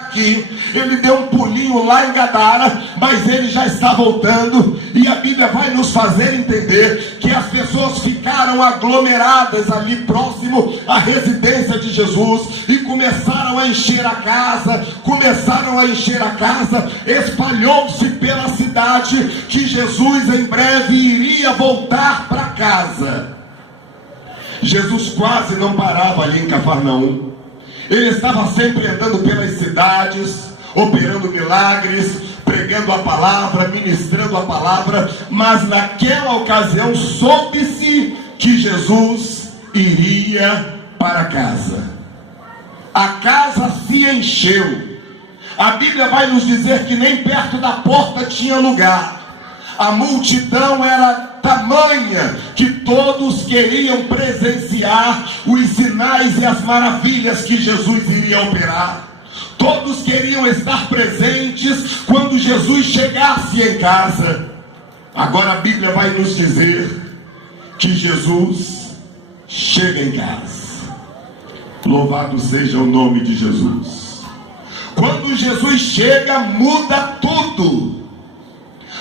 aqui, ele deu um pulinho lá em Gadara, mas ele já está voltando, e a Bíblia vai nos fazer entender que as pessoas ficaram aglomeradas ali próximo à residência de Jesus, e começaram a encher a casa, espalhou-se pela cidade, que Jesus em breve iria voltar para casa. Jesus quase não parava ali em Cafarnaum. Ele estava sempre andando pelas cidades, operando milagres, pregando a palavra, ministrando a palavra, mas naquela ocasião soube-se que Jesus iria para casa. A casa se encheu. A Bíblia vai nos dizer que nem perto da porta tinha lugar. A multidão era tamanha que todos queriam presenciar os sinais e as maravilhas que Jesus iria operar. Todos queriam estar presentes quando Jesus chegasse em casa. Agora a Bíblia vai nos dizer que Jesus chega em casa. Louvado seja o nome de Jesus. Quando Jesus chega, muda tudo.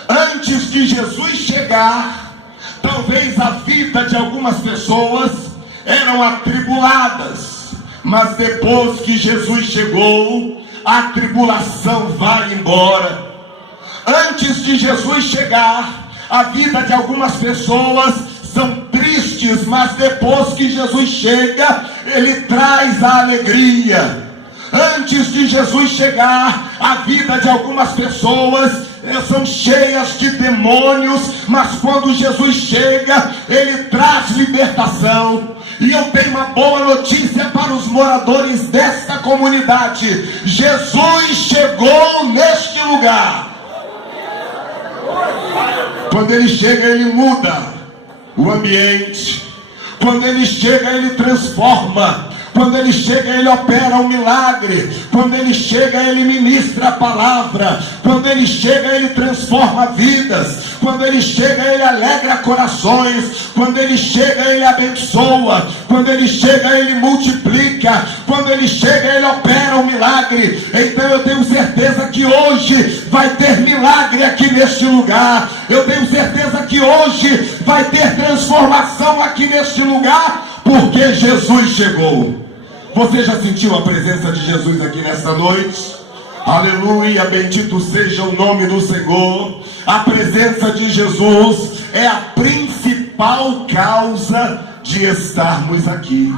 Antes de Jesus chegar, talvez a vida de algumas pessoas eram atribuladas, mas depois que Jesus chegou, a tribulação vai embora. Antes de Jesus chegar, a vida de algumas pessoas são tristes, mas depois que Jesus chega, ele traz a alegria. Antes de Jesus chegar, a vida de algumas pessoas são cheias de demônios, mas quando Jesus chega, ele traz libertação. E eu tenho uma boa notícia para os moradores desta comunidade: Jesus chegou neste lugar. Quando ele chega, ele muda o ambiente. Quando ele chega, ele transforma. Quando ele chega, ele opera um milagre. Quando ele chega, ele ministra a palavra. Quando ele chega, ele transforma vidas. Quando ele chega, ele alegra corações. Quando ele chega, ele abençoa. Quando ele chega, ele multiplica. Quando ele chega, ele opera um milagre. Então eu tenho certeza que hoje vai ter milagre aqui neste lugar. Eu tenho certeza que hoje vai ter transformação aqui neste lugar, porque Jesus chegou. Você já sentiu a presença de Jesus aqui nesta noite? Aleluia, bendito seja o nome do Senhor. A presença de Jesus é a principal causa de estarmos aqui.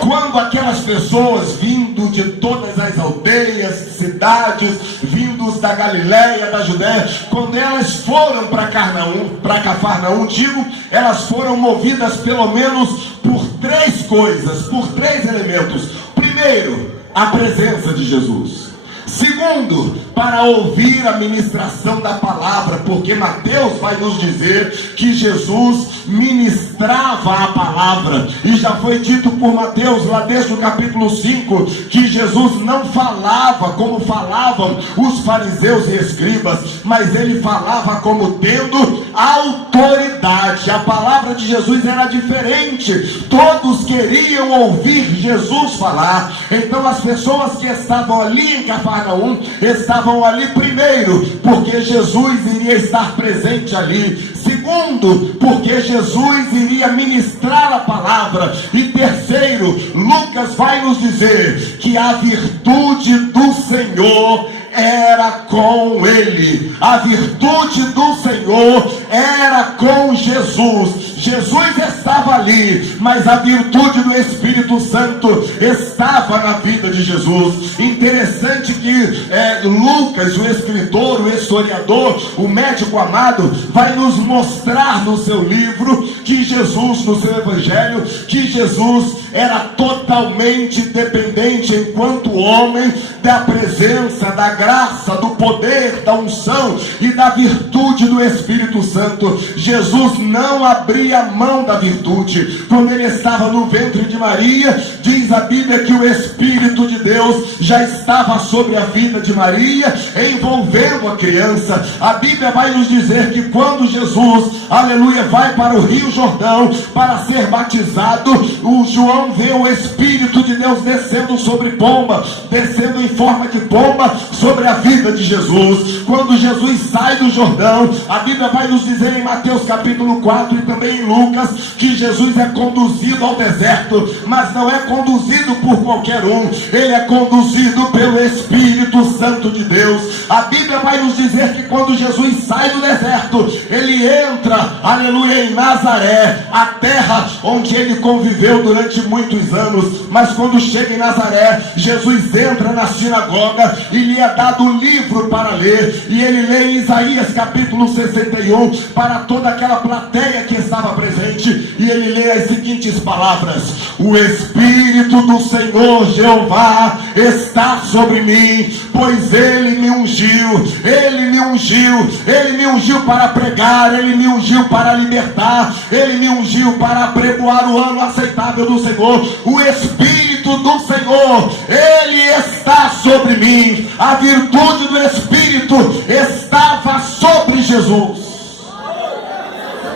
Quando aquelas pessoas vindo de todas as aldeias, cidades, vindos da Galileia, da Judéia, quando elas foram para Cafarnaum, elas foram movidas pelo menos por três coisas, por três elementos. Primeiro, a presença de Jesus. Segundo, para ouvir a ministração da palavra, porque Mateus vai nos dizer que Jesus ministrava a palavra, e já foi dito por Mateus lá desde o capítulo 5, que Jesus não falava como falavam os fariseus e escribas, mas ele falava como tendo autoridade. A palavra de Jesus era diferente, todos queriam ouvir Jesus falar. Então as pessoas que estavam ali em Cafarnaum estavam ali primeiro, porque Jesus iria estar presente ali. Segundo, porque Jesus iria ministrar a palavra. E terceiro, Lucas vai nos dizer que a virtude do Senhor era com ele. A virtude do Senhor era com Jesus. Jesus estava ali, mas a virtude do Espírito Santo estava na vida de Jesus. Interessante que Lucas, o escritor, o historiador, o médico amado, vai nos mostrar no seu livro que Jesus, no seu evangelho, que Jesus era totalmente dependente enquanto homem da presença, da graça, do poder, da unção e da virtude do Espírito Santo. Jesus não abria a mão da virtude. Quando ele estava no ventre de Maria, diz a Bíblia que o Espírito de Deus já estava sobre a vida de Maria, envolvendo a criança. A Bíblia vai nos dizer que quando Jesus, aleluia, vai para o Rio Jordão para ser batizado, o João vê o Espírito de Deus descendo sobre pomba, descendo em forma de pomba sobre a vida de Jesus. Quando Jesus sai do Jordão, a Bíblia vai nos dizer em Mateus capítulo 4 e também em Lucas, que Jesus é conduzido ao deserto, mas não é conduzido por qualquer um, ele é conduzido pelo Espírito Santo de Deus. A Bíblia vai nos dizer que quando Jesus sai do deserto, ele entra, aleluia, em Nazaré, a terra onde ele conviveu durante muitos anos. Mas quando chega em Nazaré, Jesus entra na sinagoga e lhe é dado o livro para ler, e ele lê Isaías capítulo 61 para toda aquela plateia que estava presente, e ele lê as seguintes palavras: o Espírito do Senhor Jeová está sobre mim, pois ele me ungiu, ele me ungiu, ele me ungiu para pregar, ele me ungiu para libertar, ele me ungiu para apregoar o ano aceitável do Senhor. O Espírito do Senhor, ele está sobre mim. A virtude do Espírito estava sobre Jesus.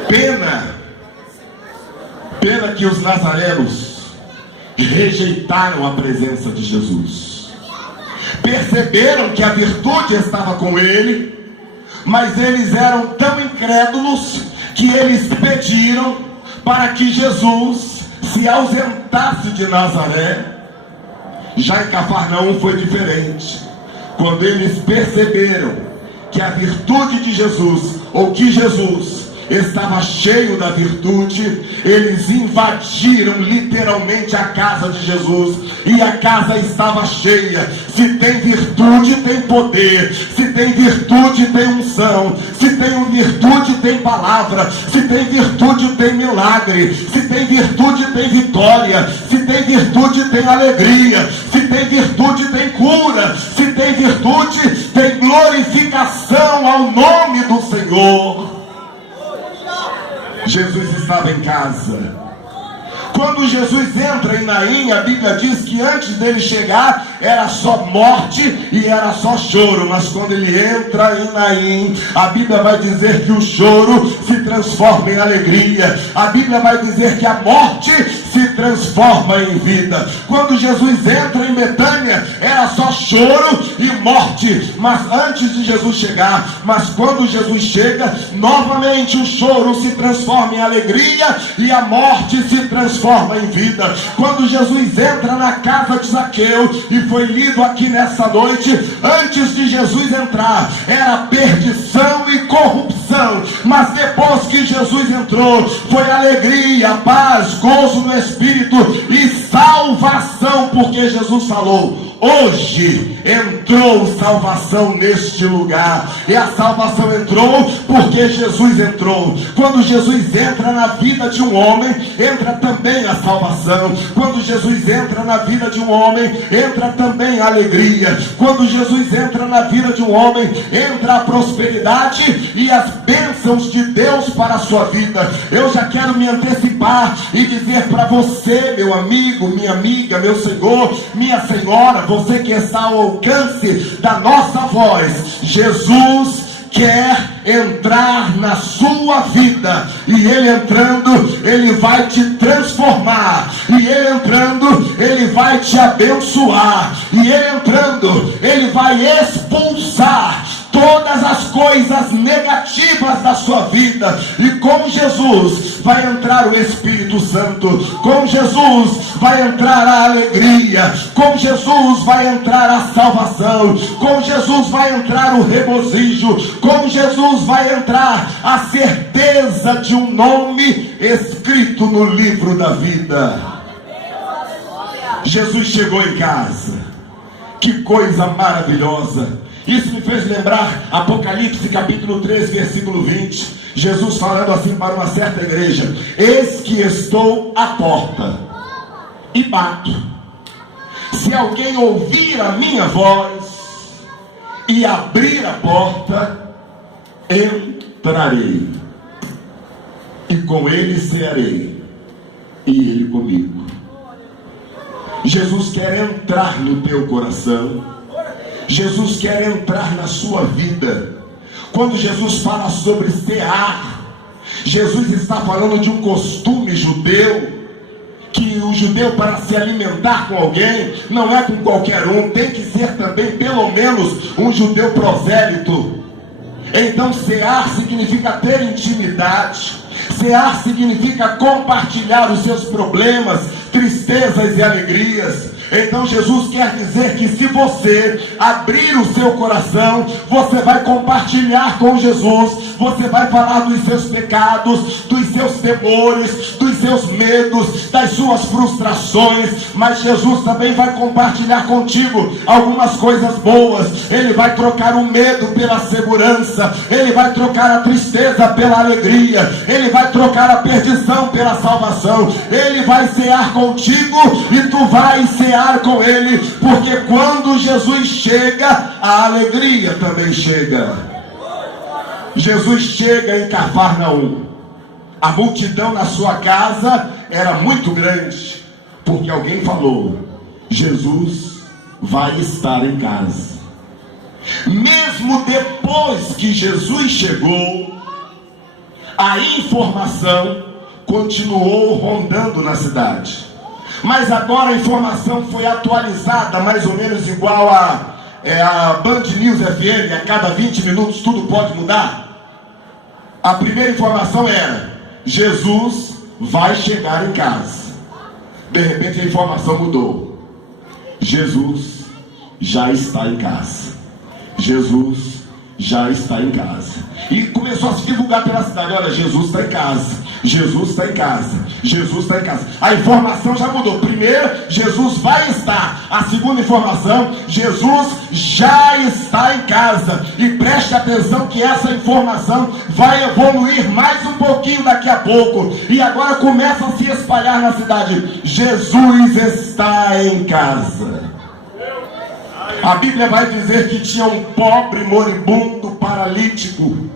Pena que os nazarenos rejeitaram a presença de Jesus. Perceberam que a virtude estava com ele, mas eles eram tão incrédulos que eles pediram para que Jesus se ausentasse de Nazaré. Já em Cafarnaum foi diferente. Quando eles perceberam que a virtude de Jesus, ou que Jesus estava cheio da virtude, eles invadiram literalmente a casa de Jesus, e a casa estava cheia. Se tem virtude, tem poder. Se tem virtude, tem unção. Se tem virtude, tem palavra. Se tem virtude, tem milagre. Se tem virtude, tem vitória. Se tem virtude, tem alegria. Se tem virtude, tem cura. Se tem virtude, tem glorificação ao nome do Senhor. Jesus estava em casa. Quando Jesus entra em Naim, a Bíblia diz que antes dele chegar era só morte e era só choro. Mas quando ele entra em Naim, a Bíblia vai dizer que o choro se transforma em alegria. A Bíblia vai dizer que a morte se transforma em vida. Quando Jesus entra em Betânia, era só choro e morte, mas antes de Jesus chegar. Mas quando Jesus chega, novamente o choro se transforma em alegria e a morte se transforma em vida. Quando Jesus entra na casa de Zaqueu, e foi lido aqui nessa noite, antes de Jesus entrar era perdição e corrupção, mas depois que Jesus entrou, foi alegria, paz, gozo no Espírito e salvação, porque Jesus falou: hoje entrou salvação neste lugar. E a salvação entrou porque Jesus entrou. Quando Jesus entra na vida de um homem, entra também a salvação. Quando Jesus entra na vida de um homem, entra também a alegria. Quando Jesus entra na vida de um homem, entra a prosperidade e as bênçãos de Deus para a sua vida. Eu já quero me antecipar e dizer para você, meu amigo, minha amiga, meu senhor, minha senhora, você que está ao alcance da nossa voz, Jesus quer entrar na sua vida, e ele entrando, ele vai te transformar, e ele entrando, ele vai te abençoar, e ele entrando, ele vai expulsar todas as coisas negativas da sua vida. E com Jesus vai entrar o Espírito Santo, com Jesus vai entrar a alegria, com Jesus vai entrar a salvação, com Jesus vai entrar o regozijo, com Jesus vai entrar a certeza de um nome escrito no livro da vida. Jesus chegou em casa. Que coisa maravilhosa! Isso me fez lembrar Apocalipse capítulo 3, versículo 20. Jesus falando assim para uma certa igreja: eis que estou à porta e bato. Se alguém ouvir a minha voz e abrir a porta, entrarei e com ele cearei, e ele comigo. Jesus quer entrar no teu coração. Jesus quer entrar na sua vida. Quando Jesus fala sobre cear, Jesus está falando de um costume judeu, que o judeu, para se alimentar com alguém, não é com qualquer um, tem que ser também pelo menos um judeu prosélito. Então cear significa ter intimidade. Cear significa compartilhar os seus problemas, tristezas e alegrias. Então Jesus quer dizer que se você abrir o seu coração, você vai compartilhar com Jesus, você vai falar dos seus pecados, dos seus temores, dos seus medos, das suas frustrações, mas Jesus também vai compartilhar contigo algumas coisas boas. Ele vai trocar o medo pela segurança, ele vai trocar a tristeza pela alegria, ele vai trocar a perdição pela salvação, ele vai cear contigo e tu vais cear com ele, porque quando Jesus chega, a alegria também chega. Jesus chega em Cafarnaum. A multidão na sua casa era muito grande, porque alguém falou: Jesus vai estar em casa. Mesmo depois que Jesus chegou, a informação continuou rondando na cidade. Mas agora a informação foi atualizada, mais ou menos igual a Band News FM, a cada 20 minutos tudo pode mudar. A primeira informação era: Jesus vai chegar em casa. De repente a informação mudou: Jesus já está em casa. Jesus já está em casa. E começou a se divulgar pela cidade: olha, Jesus está em casa, Jesus está em casa, Jesus está em casa. A informação já mudou. Primeiro, Jesus vai estar. A segunda informação: Jesus já está em casa. E preste atenção que essa informação vai evoluir mais um pouquinho daqui a pouco. E agora começa a se espalhar na cidade: Jesus está em casa. A Bíblia vai dizer que tinha um pobre moribundo, paralítico,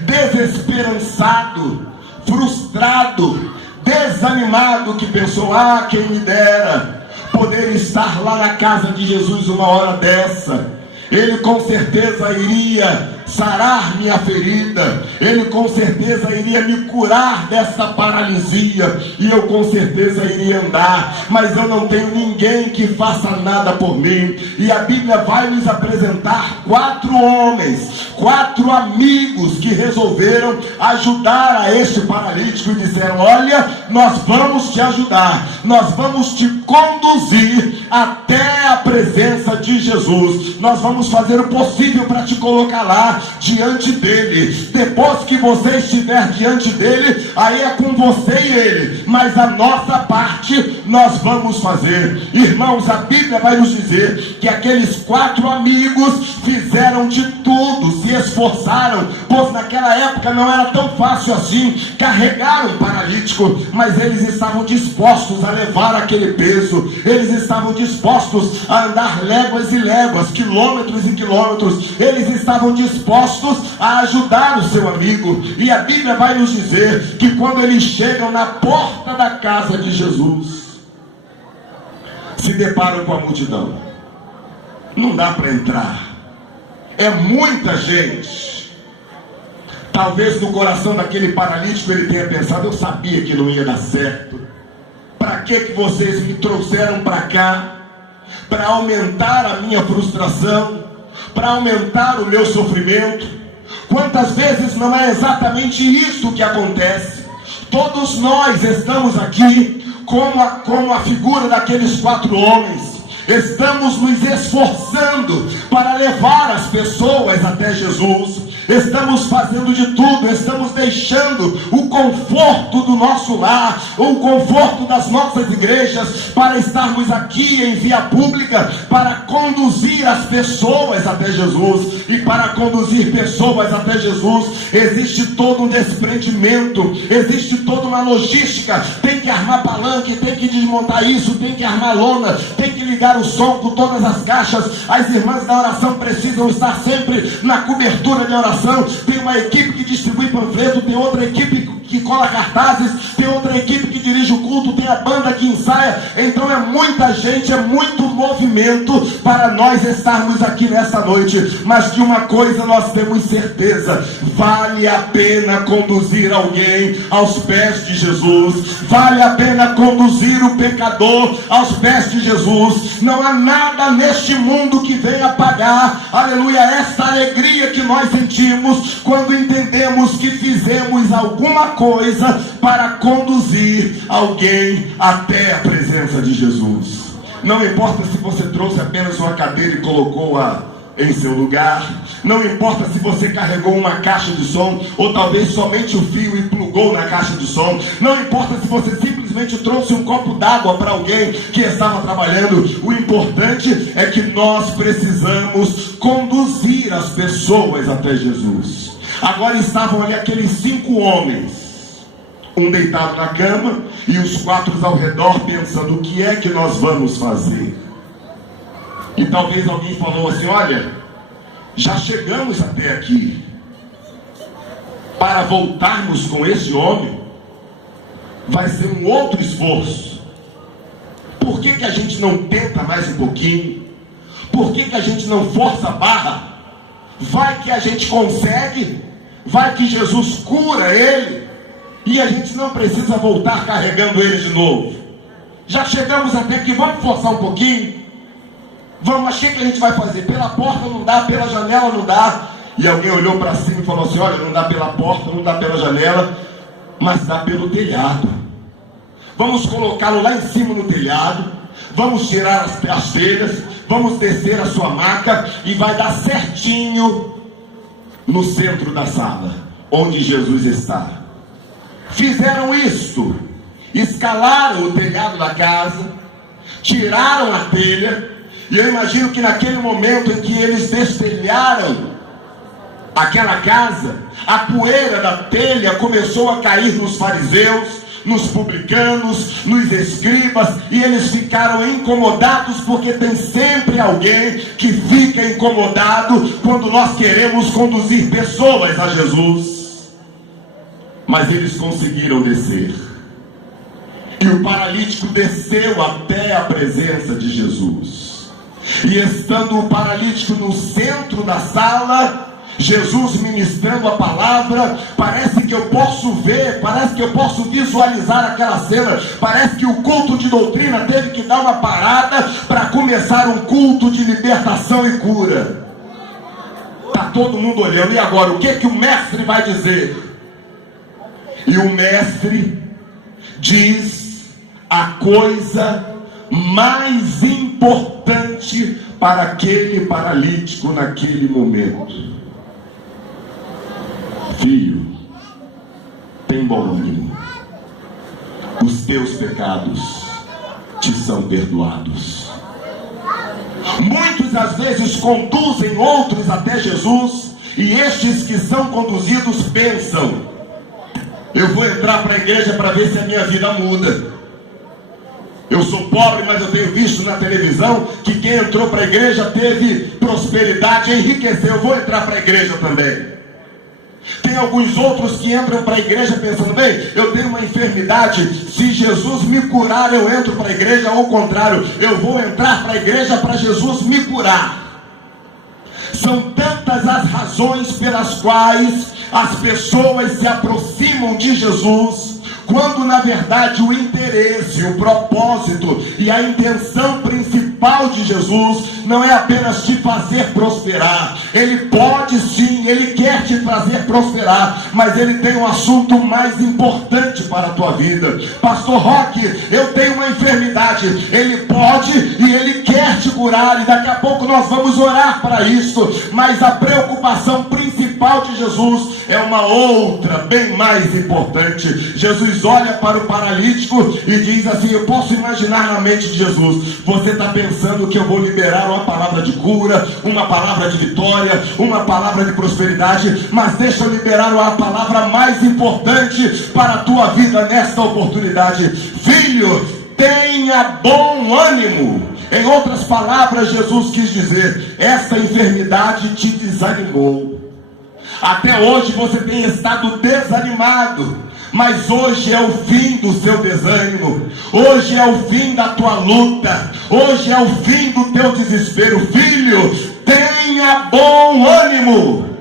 desesperançado, frustrado, desanimado, que pensou: ah, quem me dera poder estar lá na casa de Jesus uma hora dessa. Ele com certeza iria sarar minha ferida, ele com certeza iria me curar dessa paralisia, e eu com certeza iria andar, mas eu não tenho ninguém que faça nada por mim. E a Bíblia vai nos apresentar 4 homens, 4 amigos que resolveram ajudar a este paralítico e disseram: olha, nós vamos te ajudar, nós vamos te conduzir até a presença de Jesus, nós vamos fazer o possível para te colocar lá diante dele. Depois que você estiver diante dele, aí é com você e ele, mas a nossa parte nós vamos fazer. Irmãos, a Bíblia vai nos dizer que aqueles 4 amigos fizeram de tudo, se esforçaram, pois naquela época não era tão fácil assim carregar um paralítico, mas eles estavam dispostos a levar aquele peso, eles estavam dispostos a andar léguas e léguas, quilômetros e quilômetros, eles estavam dispostos a ajudar o seu amigo. E a Bíblia vai nos dizer que quando eles chegam na porta da casa de Jesus, se deparam com a multidão. Não dá para entrar, é muita gente. Talvez no coração daquele paralítico ele tenha pensado: eu sabia que não ia dar certo. Para que vocês me trouxeram para cá? Para aumentar a minha frustração, para aumentar o meu sofrimento? Quantas vezes não é exatamente isso que acontece? Todos nós estamos aqui como a figura daqueles 4 homens. Estamos nos esforçando para levar as pessoas até Jesus. Estamos fazendo de tudo, estamos deixando o conforto do nosso lar, o conforto das nossas igrejas, para estarmos aqui em via pública, para conduzir as pessoas até Jesus. E para conduzir pessoas até Jesus, existe todo um desprendimento, existe toda uma logística. Tem que armar palanque, tem que desmontar isso, tem que armar lona, tem que ligar o som com todas as caixas. As irmãs da oração precisam estar sempre na cobertura de oração. Tem uma equipe que distribui panfleto, tem outra equipe que cola cartazes, tem outra equipe que dirige o culto, tem a banda que ensaia. Então é muita gente, é muito movimento para nós estarmos aqui nessa noite. Mas de uma coisa nós temos certeza: vale a pena conduzir alguém aos pés de Jesus, vale a pena conduzir o pecador aos pés de Jesus. Não há nada neste mundo que venha pagar, aleluia, essa alegria que nós sentimos quando entendemos que fizemos alguma coisa para conduzir alguém até a presença de Jesus. Não importa se você trouxe apenas uma cadeira e colocou-a em seu lugar, não importa se você carregou uma caixa de som, ou talvez somente o fio e plugou na caixa de som, não importa se você simplesmente trouxe um copo d'água para alguém que estava trabalhando. O importante é que nós precisamos conduzir as pessoas até Jesus. Agora estavam ali aqueles 5 homens, um deitado na cama e os 4 ao redor, pensando: o que é que nós vamos fazer? E talvez alguém falou assim: olha, já chegamos até aqui, para voltarmos com esse homem vai ser um outro esforço. Por que a gente não tenta mais um pouquinho? Por que a gente não força a barra? Vai que a gente consegue, vai que Jesus cura ele e a gente não precisa voltar carregando ele de novo. Já chegamos até aqui, vamos forçar um pouquinho? Vamos, mas o que a gente vai fazer? Pela porta não dá, pela janela não dá. E alguém olhou para cima e falou assim: olha, não dá pela porta, não dá pela janela, mas dá pelo telhado. Vamos colocá-lo lá em cima no telhado, vamos tirar as telhas, vamos descer a sua maca e vai dar certinho no centro da sala, onde Jesus está. Fizeram isto, escalaram o telhado da casa, tiraram a telha. E eu imagino que naquele momento em que eles destelharam aquela casa, a poeira da telha começou a cair nos fariseus, nos publicanos, nos escribas, e eles ficaram incomodados, porque tem sempre alguém que fica incomodado quando nós queremos conduzir pessoas a Jesus. Mas eles conseguiram descer, e o paralítico desceu até a presença de Jesus. E estando o paralítico no centro da sala, Jesus ministrando a palavra, parece que eu posso ver, parece que eu posso visualizar aquela cena. Parece que o culto de doutrina teve que dar uma parada para começar um culto de libertação e cura. Está todo mundo olhando, e agora o que o mestre vai dizer? E o mestre diz a coisa mais importante para aquele paralítico naquele momento: filho, tem bom ânimo, os teus pecados te são perdoados. Muitos às vezes conduzem outros até Jesus, e estes que são conduzidos pensam: eu vou entrar para a igreja para ver se a minha vida muda. Eu sou pobre, mas eu tenho visto na televisão que quem entrou para a igreja teve prosperidade, enriqueceu. Eu vou entrar para a igreja também. Tem alguns outros que entram para a igreja pensando: bem, eu tenho uma enfermidade, se Jesus me curar eu entro para a igreja. Ou ao contrário, eu vou entrar para a igreja para Jesus me curar. São tantas as razões pelas quais as pessoas se aproximam de Jesus, quando na verdade o interesse, o propósito e a intenção principal de Jesus não é apenas te fazer prosperar. Ele pode sim, ele quer te fazer prosperar, mas ele tem um assunto mais importante para a tua vida. Pastor Roque, eu tenho uma enfermidade. Ele pode e ele quer te curar, e daqui a pouco nós vamos orar para isso, mas a preocupação principal de Jesus é uma outra, bem mais importante. Jesus olha para o paralítico e diz assim: eu posso imaginar na mente de Jesus: você está pensando que eu vou liberar uma palavra de cura, uma palavra de vitória, uma palavra de prosperidade, mas deixa eu liberar a palavra mais importante para a tua vida nesta oportunidade. Filho, tenha bom ânimo. Em outras palavras, Jesus quis dizer: essa enfermidade te desanimou. Até hoje você tem estado desanimado, mas hoje é o fim do seu desânimo, hoje é o fim da tua luta, hoje é o fim do teu desespero. Filho, tenha bom ânimo.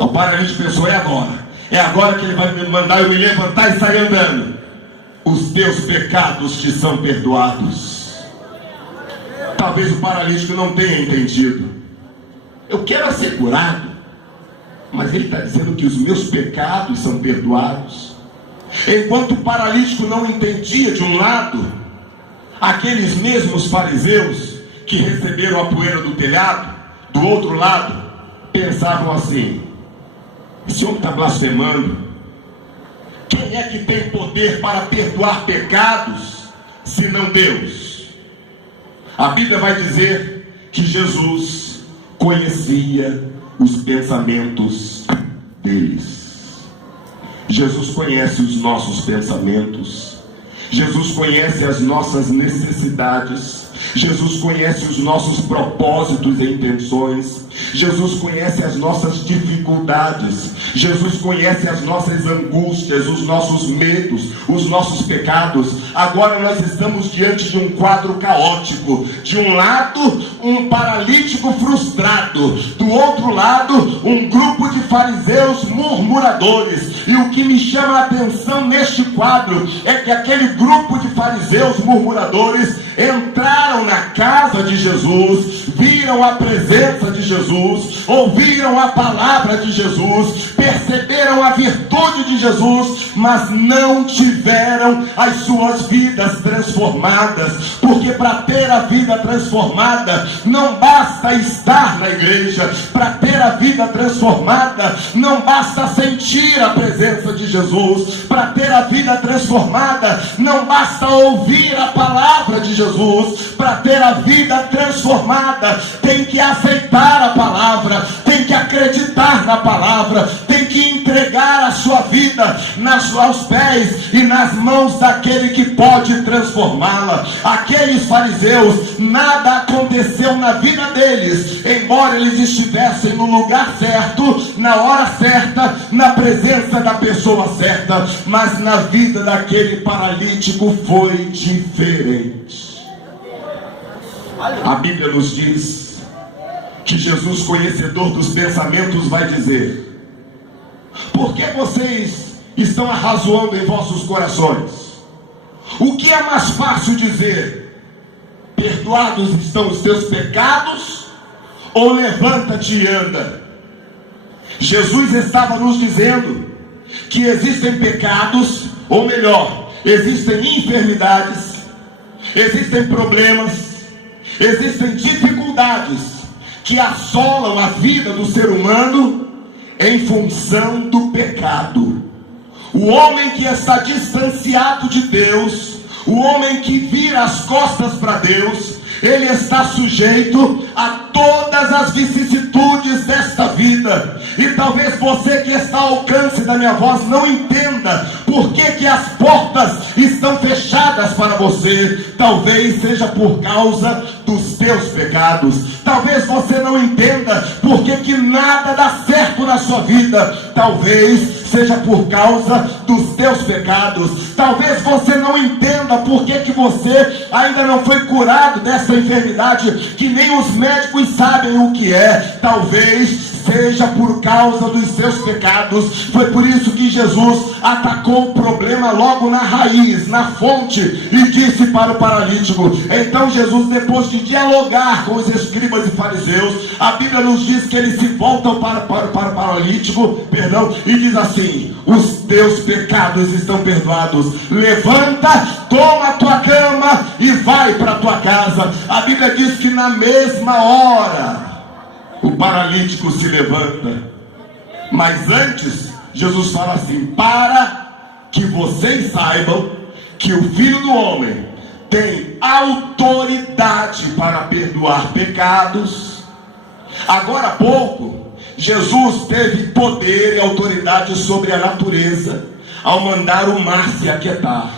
O paralítico pensou: é agora que ele vai me mandar eu me levantar e sair andando. Os teus pecados te são perdoados. Talvez o paralítico não tenha entendido. Eu quero ser curado, mas ele está dizendo que os meus pecados são perdoados. Enquanto o paralítico não entendia, de um lado, aqueles mesmos fariseus que receberam a poeira do telhado, do outro lado, pensavam assim: esse homem está blasfemando. Quem é que tem poder para perdoar pecados, senão Deus? A Bíblia vai dizer que Jesus conhecia os pensamentos deles. Jesus conhece os nossos pensamentos. Jesus conhece as nossas necessidades. Jesus conhece os nossos propósitos e intenções. Jesus conhece as nossas dificuldades. Jesus conhece as nossas angústias, os nossos medos, os nossos pecados. Agora nós estamos diante de um quadro caótico. De um lado, um paralítico frustrado. Do outro lado, um grupo de fariseus murmuradores. E o que me chama a atenção neste quadro é que aquele grupo de fariseus murmuradores entraram na casa de Jesus, viram a presença de Jesus, ouviram a palavra de Jesus, perceberam a virtude de Jesus, mas não tiveram as suas vidas transformadas. Porque para ter a vida transformada não basta estar na igreja. Para ter a vida transformada não basta sentir a presença de Jesus. Para ter a vida transformada não basta ouvir a palavra de Jesus. Para ter a vida transformada tem que aceitar a palavra, tem que acreditar na palavra, tem que entregar a sua vida aos pés e nas mãos daquele que pode transformá-la. Aqueles fariseus, nada aconteceu na vida deles, embora eles estivessem no lugar certo, na hora certa, na presença da pessoa certa, mas na vida daquele paralítico foi diferente. A Bíblia nos diz que Jesus, conhecedor dos pensamentos, vai dizer: por que vocês estão arrazoando em vossos corações? O que é mais fácil dizer? Perdoados estão os teus pecados? Ou levanta-te e anda? Jesus estava nos dizendo que existem pecados, ou melhor, existem enfermidades, existem problemas, existem dificuldades que assolam a vida do ser humano em função do pecado. O homem que está distanciado de Deus, o homem que vira as costas para Deus, ele está sujeito a todas as vicissitudes desta vida. E talvez você que está ao alcance da minha voz não entenda por que as portas estão fechadas para você. Talvez seja por causa dos teus pecados. Talvez você não entenda por que nada dá certo na sua vida. Talvez seja por causa dos teus pecados. Talvez você não entenda por que você ainda não foi curado dessa enfermidade que nem os médicos sabem o que é. Talvez seja por causa dos seus pecados. Foi por isso que Jesus atacou o problema logo na raiz, na fonte, e disse para o paralítico. Então Jesus, depois de dialogar com os escribas e fariseus, a Bíblia nos diz que eles se voltam para o paralítico, e diz assim: os teus pecados estão perdoados, levanta, toma a tua cama e vai para a tua casa. A Bíblia diz que na mesma hora o paralítico se levanta. Mas antes, Jesus fala assim: para que vocês saibam que o Filho do Homem tem autoridade para perdoar pecados. Agora há pouco, Jesus teve poder e autoridade sobre a natureza ao mandar o mar se aquietar.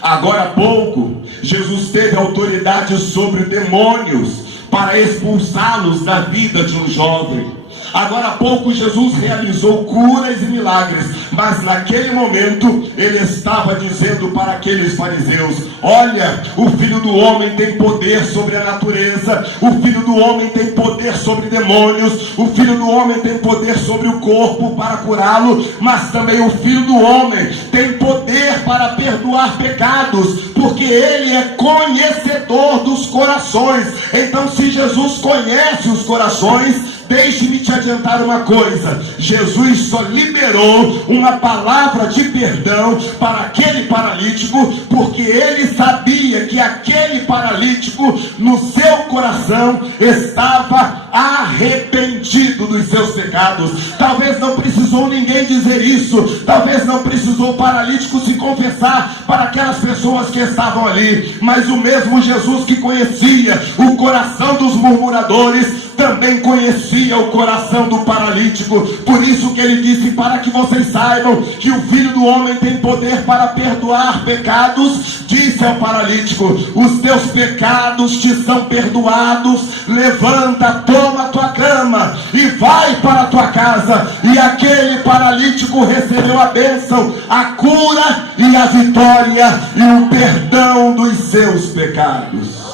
Agora há pouco, Jesus teve autoridade sobre demônios para expulsá-los da vida de um jovem. Agora há pouco Jesus realizou curas e milagres, mas naquele momento ele estava dizendo para aqueles fariseus: olha, o Filho do Homem tem poder sobre a natureza, o Filho do Homem tem poder sobre demônios, o Filho do Homem tem poder sobre o corpo para curá-lo, mas também o Filho do Homem tem poder para perdoar pecados, porque ele é conhecedor dos corações. Então, se Jesus conhece os corações, deixe-me te adiantar uma coisa: Jesus só liberou uma palavra de perdão para aquele paralítico, porque ele sabia que aquele paralítico no seu coração estava arrependido dos seus pecados. Talvez não precisou ninguém dizer isso, talvez não precisou o paralítico se confessar para aquelas pessoas que estavam ali, mas o mesmo Jesus que conhecia o coração dos murmuradores também conhecia o coração do paralítico. Por isso que ele disse: para que vocês saibam que o Filho do Homem tem poder para perdoar pecados, disse ao paralítico: os teus pecados te são perdoados, levanta, toma a tua cama e vai para a tua casa. E aquele paralítico recebeu a bênção, a cura e a vitória e o perdão dos seus pecados.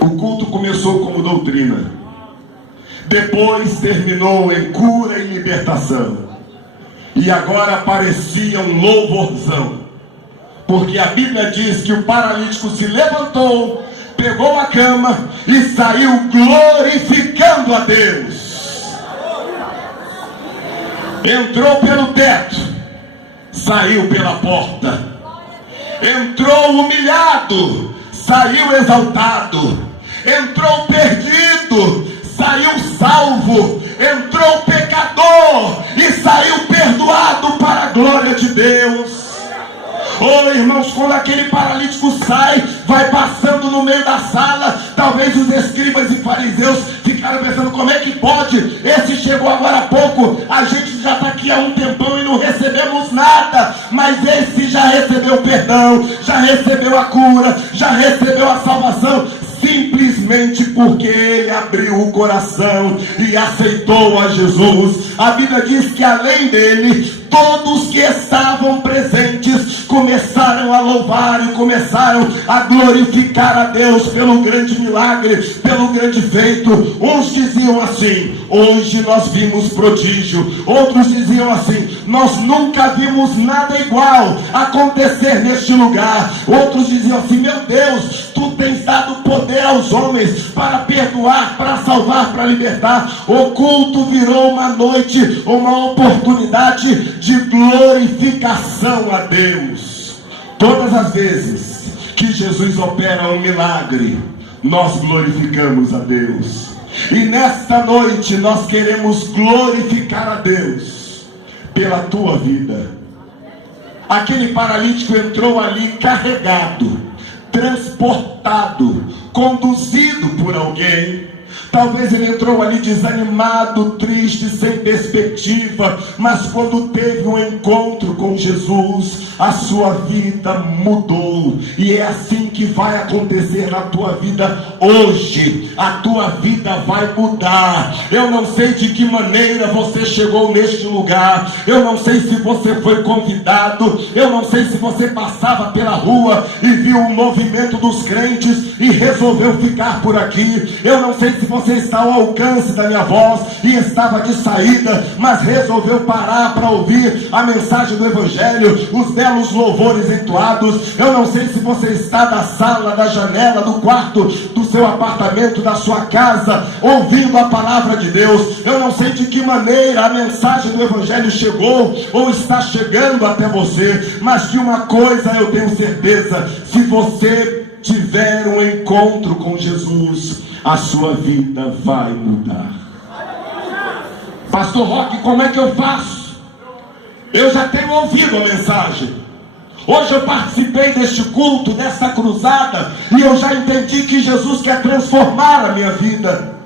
O culto começou como doutrina, depois terminou em cura e libertação, e agora parecia um louvorzão, porque a Bíblia diz que o paralítico se levantou, pegou a cama e saiu glorificando a Deus. Entrou pelo teto, saiu pela porta. Entrou humilhado, saiu exaltado. Entrou perdido, saiu salvo. Entrou pecador e saiu perdoado para a glória de Deus. Oh, irmãos, quando aquele paralítico sai, vai passando no meio da sala, talvez os escribas e fariseus ficaram pensando: como é que pode? Esse chegou agora há pouco, a gente já está aqui há um tempão e não recebemos nada. Mas esse já recebeu o perdão, já recebeu a cura, já recebeu a salvação, simplesmente porque ele abriu o coração e aceitou a Jesus. A Bíblia diz que além dele, todos que estavam presentes começaram a louvar e começaram a glorificar a Deus pelo grande milagre, pelo grande feito. Uns diziam assim: hoje nós vimos prodígio. Outros diziam assim: nós nunca vimos nada igual acontecer neste lugar. Outros diziam assim: meu Deus, tu tens dado poder aos homens para perdoar, para salvar, para libertar. O culto virou uma noite, uma oportunidade de glorificação a Deus. Todas as vezes que Jesus opera um milagre, nós glorificamos a Deus. E nesta noite nós queremos glorificar a Deus pela tua vida. Aquele paralítico entrou ali carregado, transportado, conduzido por alguém. Talvez ele entrou ali desanimado, triste, sem perspectiva, mas quando teve um encontro com Jesus, a sua vida mudou. E é assim que vai acontecer na tua vida hoje. A tua vida vai mudar. Eu não sei de que maneira você chegou neste lugar, eu não sei se você foi convidado, eu não sei se você passava pela rua e viu o movimento dos crentes e resolveu ficar por aqui. Eu não sei se você está ao alcance da minha voz e estava de saída, mas resolveu parar para ouvir a mensagem do Evangelho, os belos louvores entoados. Eu não sei se você está da sala, da janela, do quarto, do seu apartamento, da sua casa, ouvindo a palavra de Deus. Eu não sei de que maneira a mensagem do Evangelho chegou ou está chegando até você, mas de uma coisa eu tenho certeza: se você tiver um encontro com Jesus, a sua vida vai mudar. Pastor Roque, como é que eu faço? Eu já tenho ouvido a mensagem. Hoje eu participei deste culto, desta cruzada, e eu já entendi que Jesus quer transformar a minha vida.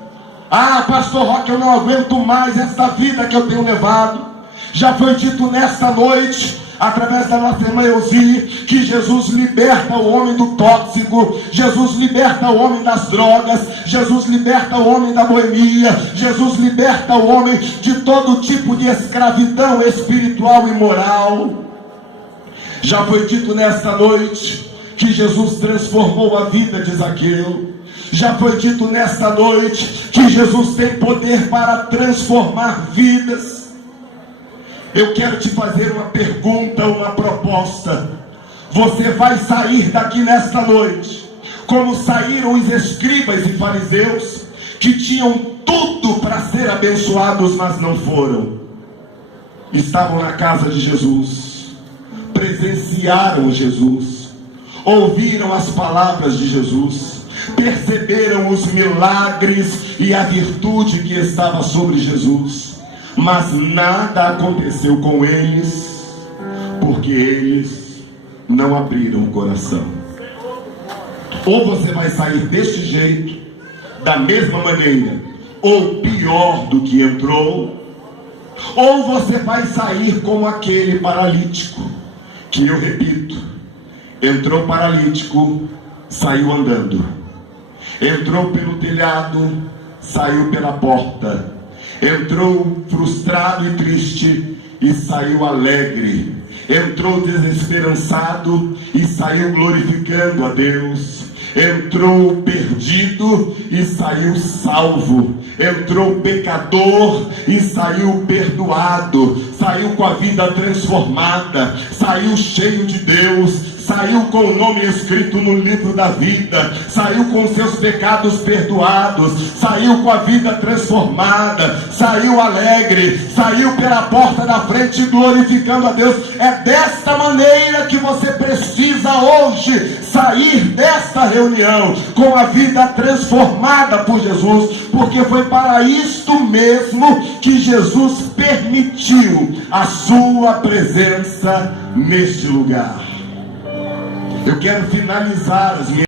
Ah, Pastor Roque, eu não aguento mais esta vida que eu tenho levado. Já foi dito nesta noite: através da nossa irmã Elzi, que Jesus liberta o homem do tóxico, Jesus liberta o homem das drogas, Jesus liberta o homem da boemia, Jesus liberta o homem de todo tipo de escravidão espiritual e moral. Já foi dito nesta noite que Jesus transformou a vida de Zaqueu. Já foi dito nesta noite que Jesus tem poder para transformar vidas. Eu quero te fazer uma pergunta, uma proposta. Você vai sair daqui nesta noite como saíram os escribas e fariseus, que tinham tudo para ser abençoados, mas não foram. Estavam na casa de Jesus, presenciaram Jesus, ouviram as palavras de Jesus, perceberam os milagres e a virtude que estava sobre Jesus, mas nada aconteceu com eles, porque eles não abriram o coração. Ou você vai sair deste jeito, da mesma maneira, ou pior do que entrou, ou você vai sair como aquele paralítico, que eu repito, entrou paralítico, saiu andando, entrou pelo telhado, saiu pela porta, entrou frustrado e triste e saiu alegre, entrou desesperançado e saiu glorificando a Deus, entrou perdido e saiu salvo, entrou pecador e saiu perdoado, saiu com a vida transformada, saiu cheio de Deus, saiu com o nome escrito no livro da vida, saiu com seus pecados perdoados, saiu com a vida transformada, saiu alegre, saiu pela porta da frente glorificando a Deus. É desta maneira que você precisa hoje sair desta reunião, com a vida transformada por Jesus, porque foi para isto mesmo que Jesus permitiu a sua presença neste lugar. Eu quero finalizar as minhas